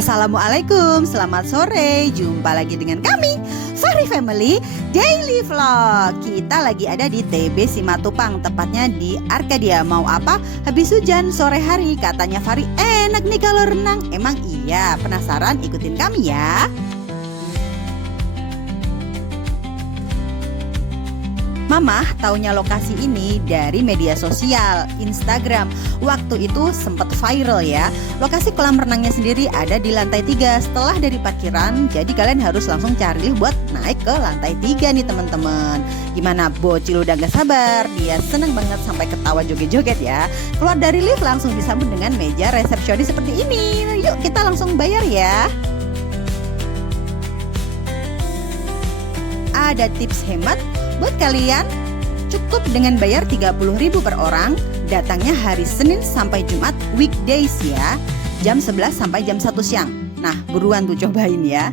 Assalamualaikum, selamat sore. Jumpa lagi dengan kami, Fahri Family Daily Vlog. Kita lagi ada di TB Simatupang, tepatnya di Arcadia. Mau apa? Habis hujan sore hari, katanya Fahri enak nih kalau renang. Emang iya? Penasaran? Ikutin kami ya. Mama taunya lokasi ini dari media sosial, Instagram. Waktu itu sempat viral ya. Lokasi kolam renangnya sendiri ada di lantai 3 setelah dari parkiran. Jadi kalian harus langsung cari lift buat naik ke lantai 3 nih teman-teman. Gimana, bocil udah gak sabar? Dia seneng banget sampai ketawa joget-joget ya. Keluar dari lift langsung disambut dengan meja resepsionis seperti ini. Yuk kita langsung bayar ya. Ada tips hemat buat kalian, cukup dengan bayar 30.000 per orang. Datangnya hari Senin sampai Jumat weekdays ya, jam 11 sampai jam 1 siang. Nah buruan tuh cobain ya.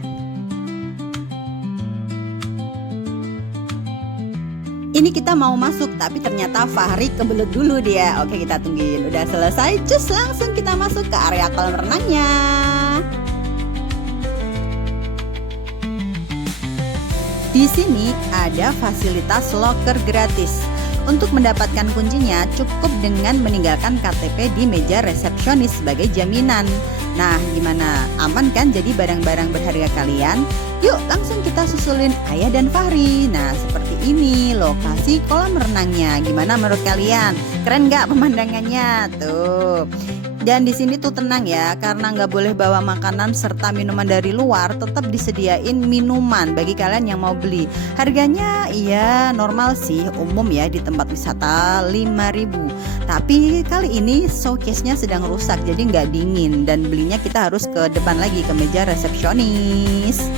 Ini kita mau masuk tapi ternyata Fahri kebelet dulu dia. Oke, kita tungguin. Udah selesai, cus langsung kita masuk ke area kolam renangnya. Di sini ada fasilitas loker gratis. Untuk mendapatkan kuncinya cukup dengan meninggalkan KTP di meja resepsionis sebagai jaminan. Nah, gimana? Aman kan jadi barang-barang berharga kalian? Yuk langsung kita susulin Ayah dan Fahri. Nah, seperti ini lokasi kolam renangnya. Gimana menurut kalian? Keren nggak pemandangannya? Tuh. Dan di sini tuh tenang ya, karena nggak boleh bawa makanan serta minuman dari luar, tetap disediain minuman bagi kalian yang mau beli. Harganya iya normal sih, umum ya di tempat wisata 5.000. Tapi kali ini showcase-nya sedang rusak, jadi nggak dingin dan belinya kita harus ke depan lagi ke meja resepsionis.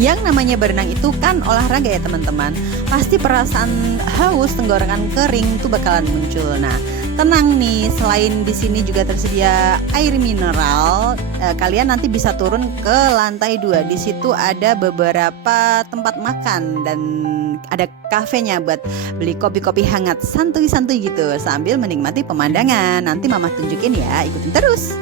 Yang namanya berenang itu kan olahraga ya teman-teman. Pasti perasaan haus, tenggorokan kering tuh bakalan muncul. Nah, tenang nih, selain di sini juga tersedia air mineral, kalian nanti bisa turun ke lantai 2. Di situ ada beberapa tempat makan dan ada kafenya buat beli kopi-kopi hangat, santuy-santuy gitu sambil menikmati pemandangan. Nanti Mama tunjukin ya, ikutin terus.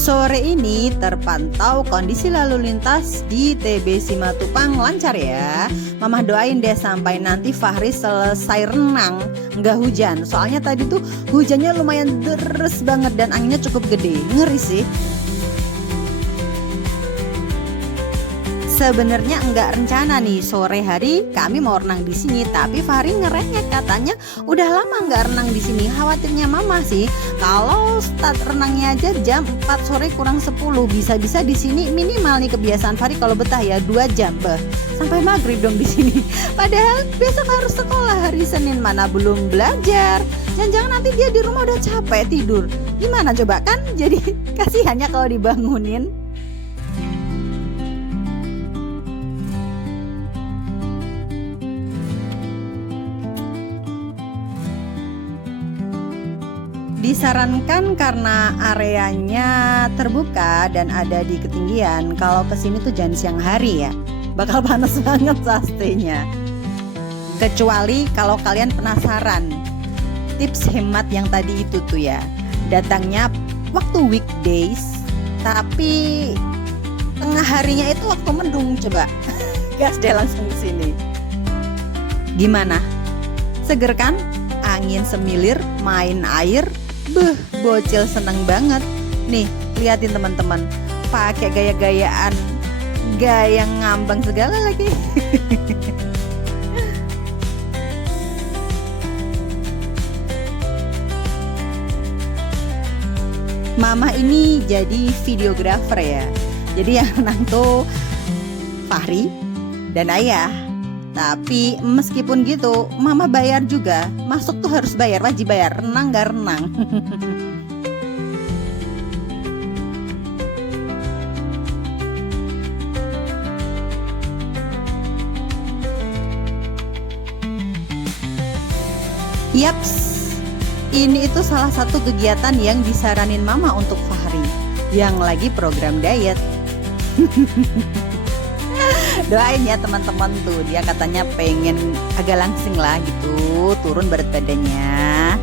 Sore ini terpantau kondisi lalu lintas di TB Simatupang lancar ya. Mama doain deh sampai nanti Fahri selesai renang nggak hujan. Soalnya tadi tuh hujannya lumayan deres banget dan anginnya cukup gede. Ngeri sih. Sebenarnya enggak rencana nih sore hari kami mau renang di sini, tapi Fahri ngerengek katanya udah lama enggak renang di sini. Khawatirnya Mama sih kalau start renangnya aja jam 4 sore kurang 10, bisa-bisa di sini minimal nih kebiasaan Fahri kalau betah ya 2 jam. Sampai maghrib dong di sini. Padahal besok harus sekolah hari Senin, mana belum belajar. Jangan-jangan nanti dia di rumah udah capek tidur. Gimana coba kan? Jadi kasihannya kalau dibangunin. Disarankan karena areanya terbuka dan ada di ketinggian, kalau kesini tuh jangan siang hari ya, bakal panas banget pastinya. Kecuali kalau kalian penasaran tips hemat yang tadi itu tuh ya, datangnya waktu weekdays tapi tengah harinya itu waktu mendung. Coba gas deh langsung ke sini. Gimana? Seger kan? Angin semilir, main air. Bocil seneng banget. Nih, liatin teman-teman, pakai gaya-gayaan, gaya ngambang segala lagi. Mama ini jadi videografer ya. Jadi yang renang tuh Fahri dan Ayah. Tapi meskipun gitu, Mama bayar juga. Masuk tuh harus bayar, wajib bayar. Renang gak renang. Yaps, ini itu salah satu kegiatan yang disaranin Mama untuk Fahri yang lagi program diet. Doain ya teman-teman tuh, dia katanya pengen agak langsing lah gitu, turun berat badannya.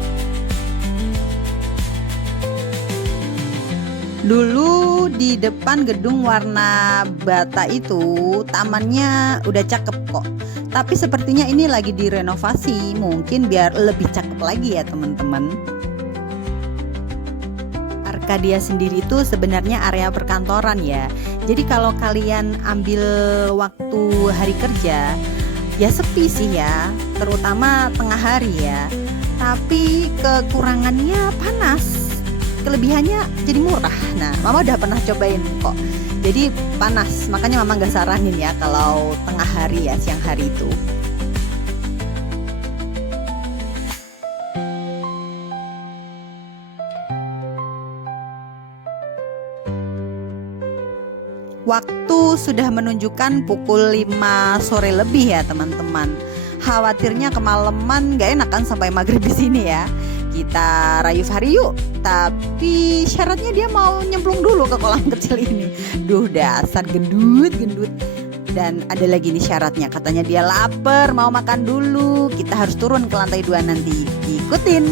Dulu di depan gedung warna bata itu tamannya udah cakep kok. Tapi sepertinya ini lagi direnovasi, mungkin biar lebih cakep lagi ya teman-teman. Arcadia sendiri itu sebenarnya area perkantoran ya. Jadi kalau kalian ambil waktu hari kerja, ya sepi sih ya, terutama tengah hari ya. Tapi kekurangannya panas. Kelebihannya jadi murah. Nah, Mama udah pernah cobain kok. Jadi panas, makanya Mama gak saranin ya kalau tengah hari ya, siang hari itu. Waktu sudah menunjukkan pukul 5 sore lebih ya teman-teman. Khawatirnya kemalaman gak enak kan sampai maghrib di sini ya. Kita rayu Fahri yuk. Tapi syaratnya dia mau nyemplung dulu ke kolam kecil ini. Duh, dasar gendut. Dan ada lagi nih syaratnya, katanya dia lapar, mau makan dulu. Kita harus turun ke lantai 2 nanti. Ikutin.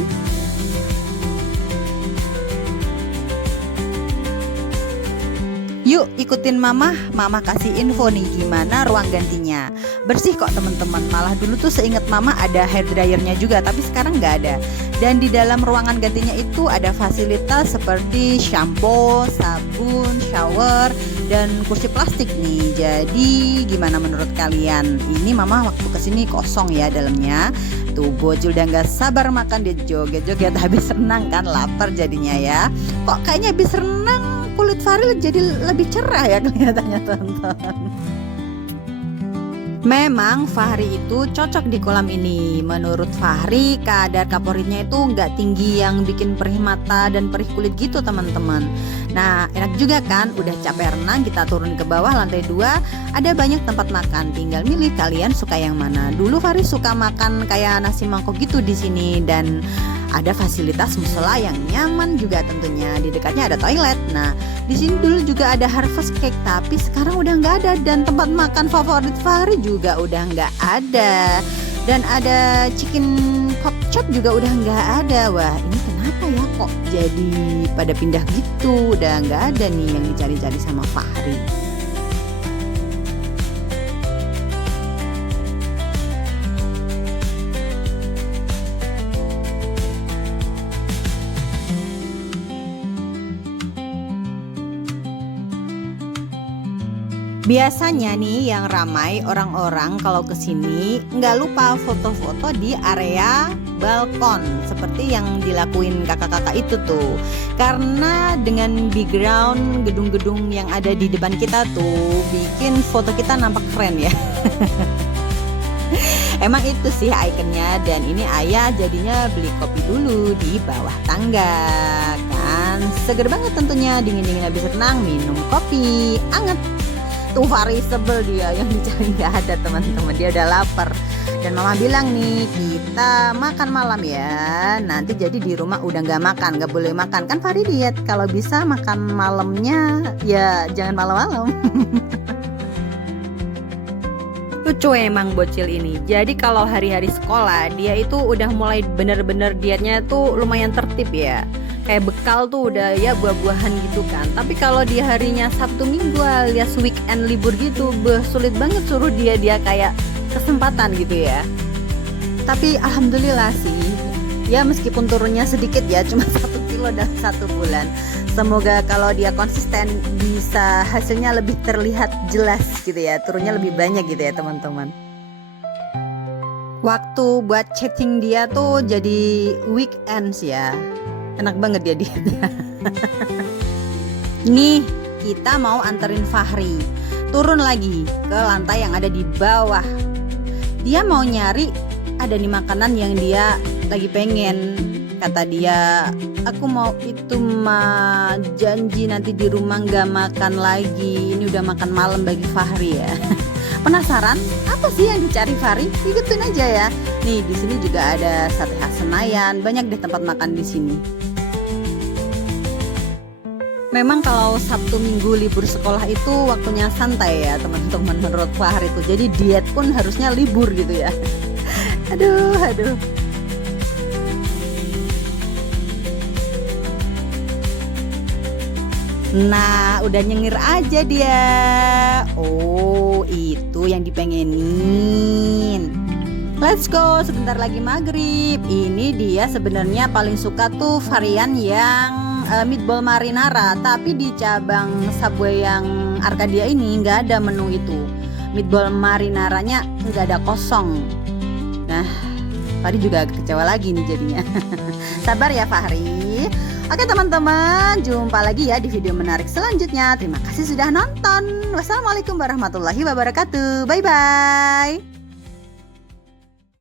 Yuk ikutin Mama kasih info nih gimana ruang gantinya. Bersih kok teman-teman, malah dulu tuh seingat Mama ada hair dryernya juga, tapi sekarang nggak ada. Dan di dalam ruangan gantinya itu ada fasilitas seperti shampoo, sabun, shower, dan kursi plastik nih. Jadi gimana menurut kalian? Ini Mama waktu kesini kosong ya dalamnya. Tuh bocil udah nggak sabar makan, dia joget-joget habis renang kan, lapar jadinya ya. Kok kayaknya habis renang kulit Fahri jadi lebih cerah ya kelihatannya teman-teman. Memang Fahri itu cocok di kolam ini. Menurut Fahri kadar kaporitnya itu nggak tinggi yang bikin perih mata dan perih kulit gitu teman-teman. Nah enak juga kan, udah capek renang kita turun ke bawah lantai 2. Ada banyak tempat makan, tinggal milih kalian suka yang mana. Dulu Fahri suka makan kayak nasi mangkok gitu di sini, dan ada fasilitas musola yang nyaman juga tentunya. Di dekatnya ada toilet. Nah, di sini dulu juga ada harvest cake, tapi sekarang udah nggak ada. Dan tempat makan favorit Fahri juga udah nggak ada. Dan ada chicken pork chop juga udah nggak ada. Wah, ini kenapa ya kok jadi pada pindah gitu? Udah nggak ada nih yang dicari-cari sama Fahri. Biasanya nih yang ramai orang-orang kalau kesini nggak lupa foto-foto di area balkon seperti yang dilakuin kakak-kakak itu tuh. Karena dengan background gedung-gedung yang ada di depan kita tuh bikin foto kita nampak keren ya. Emang itu sih ikonnya. Dan ini ayah jadinya beli kopi dulu di bawah tangga kan. Seger banget tentunya, dingin-dingin habis renang minum kopi anget. Tuh Fahri sebel, dia yang dicari nggak ada teman-teman, dia udah lapar. Dan Mama bilang nih kita makan malam ya, nanti jadi di rumah udah nggak makan, nggak boleh makan kan Fahri diet. Kalau bisa makan malamnya ya jangan malam-malam. Lucu emang bocil ini. Jadi kalau hari-hari sekolah dia itu udah mulai bener-bener dietnya tuh lumayan tertib ya. Kayak bekal tuh udah ya buah-buahan gitu kan. Tapi kalau di harinya Sabtu Minggu alias weekend libur gitu, sulit banget suruh dia kayak kesempatan gitu ya. Tapi alhamdulillah sih, ya meskipun turunnya sedikit ya, cuma 1 kilo dalam 1 bulan. Semoga kalau dia konsisten bisa hasilnya lebih terlihat jelas gitu ya, turunnya lebih banyak gitu ya teman-teman. Waktu buat chatting dia tuh jadi weekends ya. Enak banget dia dietnya. Nih kita mau anterin Fahri turun lagi ke lantai yang ada di bawah. Dia mau nyari ada nih makanan yang dia lagi pengen. Kata dia, aku mau itu mah, janji nanti di rumah gak makan lagi. Ini udah makan malam bagi Fahri ya. Penasaran apa sih yang dicari Fahri? Ikutin aja ya. Nih di sini juga ada sate khas Senayan, banyak deh tempat makan di sini. Memang kalau Sabtu Minggu libur sekolah itu waktunya santai ya teman-teman menurut Fahri itu. Jadi diet pun harusnya libur gitu ya. Aduh. Nah, udah nyengir aja dia. Oh, itu yang dipengenin. Let's go, sebentar lagi maghrib. Ini dia sebenarnya paling suka tuh varian yang meatball marinara. Tapi di cabang Subway yang Arcadia ini nggak ada menu itu. Meatball marinaranya nggak ada, kosong. Nah, Fahri juga kecewa lagi nih jadinya. Sabar ya Fahri. Oke teman-teman, jumpa lagi ya di video menarik selanjutnya. Terima kasih sudah nonton. Wassalamualaikum warahmatullahi wabarakatuh. Bye-bye.